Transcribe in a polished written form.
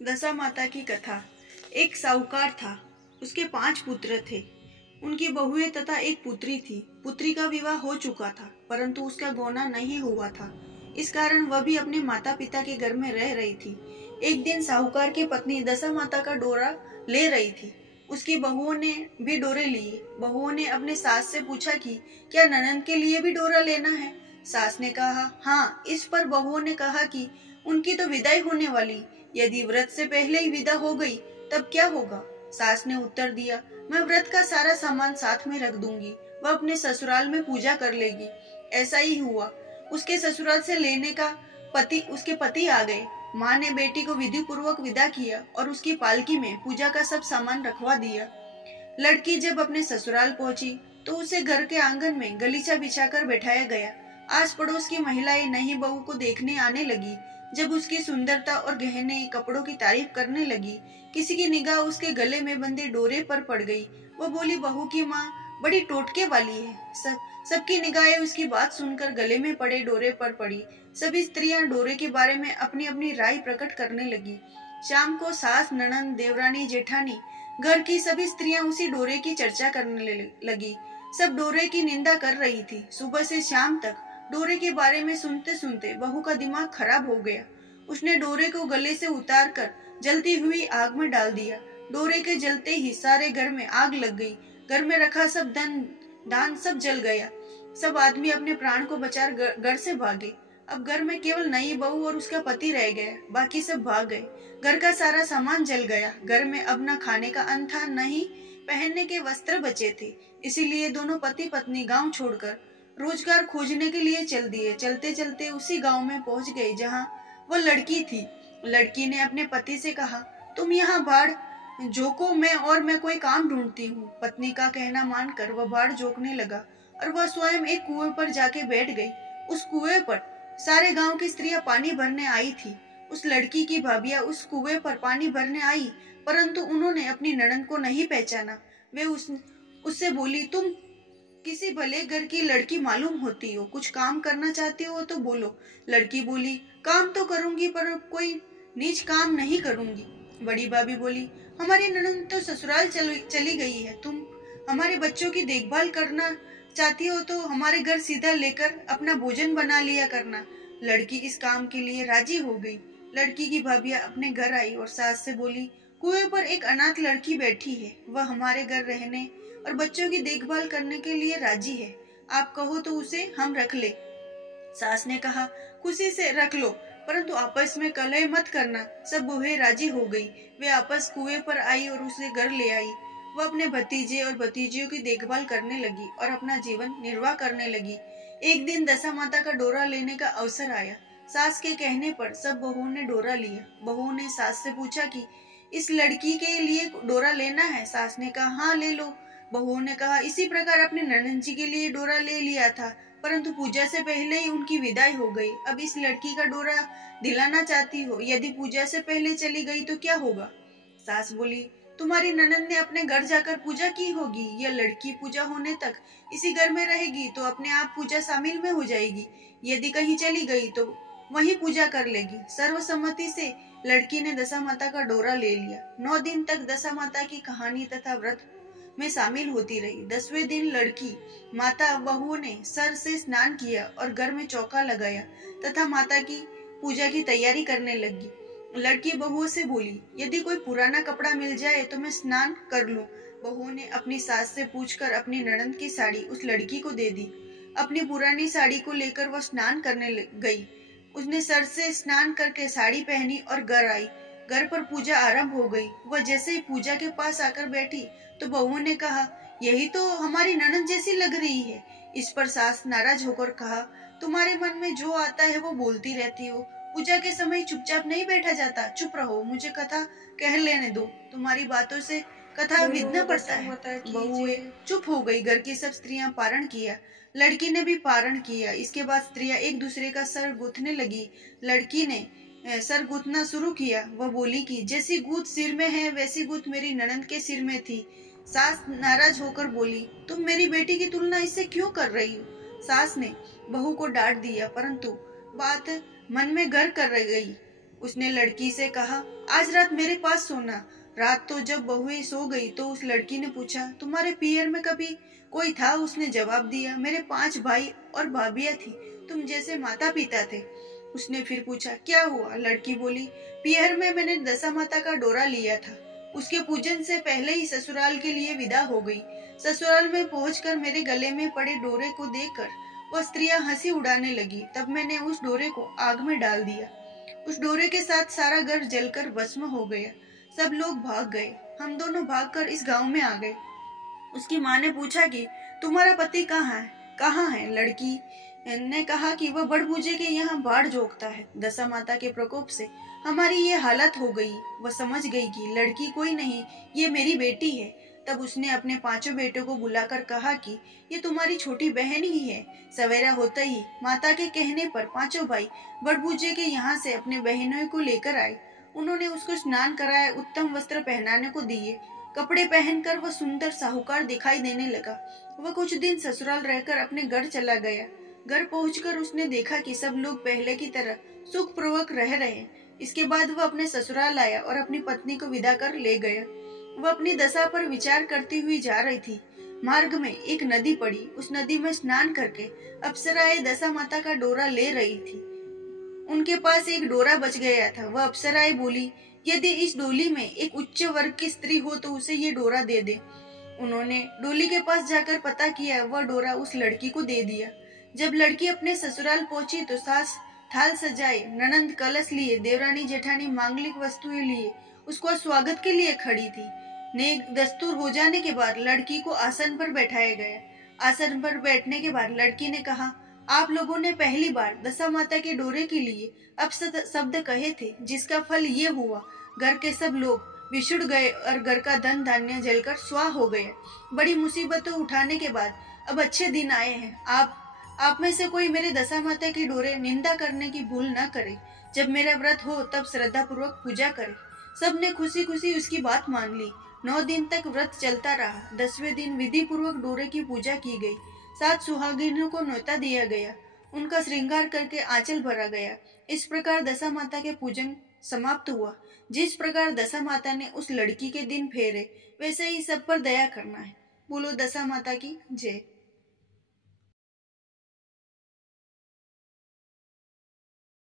दशा माता की कथा। एक साहूकार था। उसके 5 पुत्र थे। उनकी बहुएं तथा एक पुत्री थी। पुत्री का विवाह हो चुका था, परंतु उसका गौना नहीं हुआ था। इस कारण वह भी अपने माता पिता के घर में रह रही थी। एक दिन साहूकार की पत्नी दशा माता का डोरा ले रही थी। उसकी बहुओं ने भी डोरे लिए। बहुओं ने अपने सास से पूछा कि क्या ननद के लिए भी डोरा लेना है। सास ने कहा हाँ। इस पर बहुओं ने कहा कि उनकी तो विदाई होने वाली, यदि व्रत से पहले ही विदा हो गई तब क्या होगा। सास ने उत्तर दिया, मैं व्रत का सारा सामान साथ में रख दूंगी, वह अपने ससुराल में पूजा कर लेगी। ऐसा ही हुआ। उसके ससुराल से लेने का उसके पति आ गए। माँ ने बेटी को विधि पूर्वक विदा किया और उसकी पालकी में पूजा का सब सामान रखवा दिया। लड़की जब अपने ससुराल पहुंची तो उसे घर के आंगन में गलीचा बिछाकर बैठाया गया। आस पड़ोस की महिलाएं नई बहू को देखने आने लगी। जब उसकी सुंदरता और गहने कपड़ों की तारीफ करने लगी, किसी की निगाह उसके गले में बंधे डोरे पर पड़ गई। वो बोली, बहू की माँ बड़ी टोटके वाली है। सबकी निगाहें उसकी बात सुनकर गले में पड़े डोरे पर पड़ी। सभी स्त्रियां डोरे के बारे में अपनी अपनी राय प्रकट करने लगी। शाम को सास, ननंद, देवरानी, जेठानी, घर की सभी स्त्रियां उसी डोरे की चर्चा करने लगी। सब डोरे की निंदा कर रही थी। सुबह से शाम तक डोरे के बारे में सुनते सुनते बहू का दिमाग खराब हो गया। उसने डोरे को गले से उतार कर जलती हुई आग में डाल दिया। डोरे के जलते ही सारे घर में आग लग गई। घर में रखा सब दान सब जल गया। सब आदमी अपने प्राण को बचा घर से भागे। अब घर में केवल नई बहू और उसका पति रह गया, बाकी सब भाग गए। घर का सारा सामान जल गया। घर में अब न खाने का अन्न था, न ही पहनने के वस्त्र बचे थे। इसीलिए दोनों पति पत्नी गांव छोड़कर रोजगार खोजने के लिए चल दिए। चलते चलते उसी गांव में पहुंच गए जहां वह लड़की थी। लड़की ने अपने पति से कहा, तुम यहाँ बाढ़ जोको, मैं कोई काम ढूंढती हूँ। पत्नी का कहना मानकर वह बाढ़ जोकने लगा और वह स्वयं एक कुएं पर जाके बैठ गई। उस कुएं पर सारे गांव की स्त्रियां पानी भरने आई थी। उस लड़की की भाभियां उस कुएं पर पानी भरने आई, परंतु उन्होंने अपनी ननद को नहीं पहचाना। वे उससे बोली, तुम किसी भले घर की लड़की मालूम होती हो, कुछ काम करना चाहती हो तो बोलो। लड़की बोली, काम तो करूंगी पर कोई नीच काम नहीं करूंगी। बड़ी भाभी बोली, हमारी ननद तो ससुराल चली गई है। तुम हमारे बच्चों की देखभाल करना चाहती हो तो हमारे घर सीधा लेकर अपना भोजन बना लिया करना। लड़की इस काम के लिए राजी हो गई। लड़की की भाभियां अपने घर आई और सास से बोली, कुएं पर एक अनाथ लड़की बैठी है, वह हमारे घर रहने और बच्चों की देखभाल करने के लिए राजी है। आप कहो तो उसे हम रख ले। सास ने कहा, खुशी से रख लो, परंतु आपस में कलह मत करना। सब बूढ़े राजी हो गई। वे आपस कुएं पर आई और उसे घर ले आई। वह अपने भतीजे और भतीजियों की देखभाल करने लगी और अपना जीवन निर्वाह करने लगी। एक दिन दशा माता का डोरा लेने का अवसर आया। सास के कहने पर सब बहुओं ने डोरा लिया। बहुओं ने सास से पूछा कि इस लड़की के लिए डोरा लेना है। सास ने कहा, हाँ ले लो। बहुओं ने कहा, इसी प्रकार अपने ननद जी के लिए डोरा ले लिया था, परंतु पूजा से पहले ही उनकी विदाई हो गई। अब इस लड़की का डोरा दिलाना चाहती हो, यदि पूजा से पहले चली गई तो क्या होगा। सास बोली, तुम्हारी ननद ने अपने घर जाकर पूजा की होगी। यह लड़की पूजा होने तक इसी घर में रहेगी तो अपने आप पूजा शामिल में हो जाएगी। यदि कहीं चली गई तो वहीं पूजा कर लेगी। सर्वसम्मति से लड़की ने दशा माता का डोरा ले लिया। 9 दिन तक दशा माता की कहानी तथा व्रत में शामिल होती रही। 10वें दिन लड़की माता बहुओं ने सर से स्नान किया और घर में चौका लगाया तथा माता की पूजा की तैयारी करने लगी। लड़की बहुओं से बोली, यदि कोई पुराना कपड़ा मिल जाए तो मैं स्नान कर लूं। बहुओं ने अपनी सास से पूछकर अपनी ननद की साड़ी उस लड़की को दे दी। अपनी पुरानी साड़ी को लेकर वह स्नान करने गई। उसने सर से स्नान करके साड़ी पहनी और घर आई। घर पर पूजा आरंभ हो गई। वह जैसे ही पूजा के पास आकर बैठी तो बहुओं ने कहा, यही तो हमारी ननद जैसी लग रही है। इस पर सास नाराज होकर कहा, तुम्हारे मन में जो आता है वो बोलती रहती हो। पूजा के समय चुपचाप नहीं बैठा जाता। चुप रहो, मुझे कथा कह लेने दो। तुम्हारी बातों से कथा विघ्न पड़ता है। बहुएं चुप हो गई। घर की सब स्त्रियां पारण किया। लड़की ने भी पारण किया। इसके बाद स्त्रियां एक दूसरे का सर गूंथने लगी। लड़की ने सर गूंथना शुरू किया। वह बोली कि जैसी गूंथ सिर में है वैसी गूंथ मेरी ननद के सिर में थी। सास नाराज होकर बोली, तुम मेरी बेटी की तुलना इससे क्यों कर रही हो। सास ने बहू को डांट दिया, परंतु बात मन में घर कर गई। उसने लड़की से कहा, आज रात मेरे पास सोना। रात तो जब बहुएं सो गई तो उस लड़की ने पूछा, तुम्हारे पियर में कभी कोई था? उसने जवाब दिया, मेरे 5 भाई और भाभियां थी, तुम जैसे माता पिता थे। उसने फिर पूछा, क्या हुआ? लड़की बोली, पियर में मैंने दशा माता का डोरा लिया था। उसके पूजन से पहले ही ससुराल के लिए विदा हो गई। ससुराल में पहुंचकर मेरे गले में पड़े डोरे को देखकर वह स्त्रियां हंसी उड़ाने लगी। तब मैंने उस डोरे को आग में डाल दिया। उस डोरे के साथ सारा घर जलकर भस्म हो गया। सब लोग भाग गए। हम दोनों भागकर इस गांव में आ गए। उसकी माँ ने पूछा कि तुम्हारा पति कहाँ है? लड़की ने कहा कि वह बड़भुजे के यहाँ बाढ़ जोगता है। दशा माता के प्रकोप से हमारी ये हालत हो गई। वह समझ गई कि लड़की कोई नहीं, ये मेरी बेटी है। तब उसने अपने 5 बेटों को बुलाकर कहा कि ये तुम्हारी छोटी बहन ही है। सवेरा होते ही माता के कहने पर 5 भाई बड़भुजे के यहाँ से अपने बहनों को लेकर आए। उन्होंने उसको स्नान कराया, उत्तम वस्त्र पहनाने को दिए। कपड़े पहनकर वह सुंदर साहूकार दिखाई देने लगा। वह कुछ दिन ससुराल रहकर अपने घर चला गया। घर पहुंचकर उसने देखा कि सब लोग पहले की तरह सुखपूर्वक रह रहे हैं। इसके बाद वह अपने ससुराल आया और अपनी पत्नी को विदा कर ले गया। वह अपनी दशा पर विचार करती हुई जा रही थी। मार्ग में एक नदी पड़ी। उस नदी में स्नान करके अप्सराएं दशा माता का डोरा ले रही थी। उनके पास एक डोरा बच गया था। वह अप्सराएं बोली, यदि इस डोली में एक उच्च वर्ग की स्त्री हो तो उसे ये डोरा दे दे। उन्होंने डोली के पास जाकर पता किया। वह डोरा उस लड़की को दे दिया। जब लड़की अपने ससुराल पहुंची तो सास थाल सजाए, ननंद कलश लिए, देवरानी जेठानी मांगलिक वस्तुएं लिए उसको स्वागत के लिए खड़ी थी। नेक दस्तूर हो जाने के बाद लड़की को आसन पर बैठाया गया। आसन पर बैठने के बाद लड़की ने कहा, आप लोगों ने पहली बार दशा माता के डोरे के लिए शब्द कहे थे, जिसका फल ये हुआ। घर के सब लोग बिछुड़ गए और घर का धन धान्य जलकर स्वाह हो गए। बड़ी मुसीबतों उठाने के बाद अब अच्छे दिन आए हैं। आप में से कोई मेरे दशा माता की डोरे निंदा करने की भूल न करे। जब मेरा व्रत हो तब श्रद्धा पूर्वक पूजा करे। सबने खुशी खुशी उसकी बात मान ली। 9 दिन तक व्रत चलता रहा। 10वें दिन विधि पूर्वक डोरे की पूजा की गई। 7 सुहागिनों को न्योता दिया गया। उनका श्रृंगार करके आंचल भरा गया। इस प्रकार दशा माता के पूजन समाप्त हुआ। जिस प्रकार दशा माता ने उस लड़की के दिन फेरे, वैसे ही सब पर दया करना है। बोलो दशा माता की जय।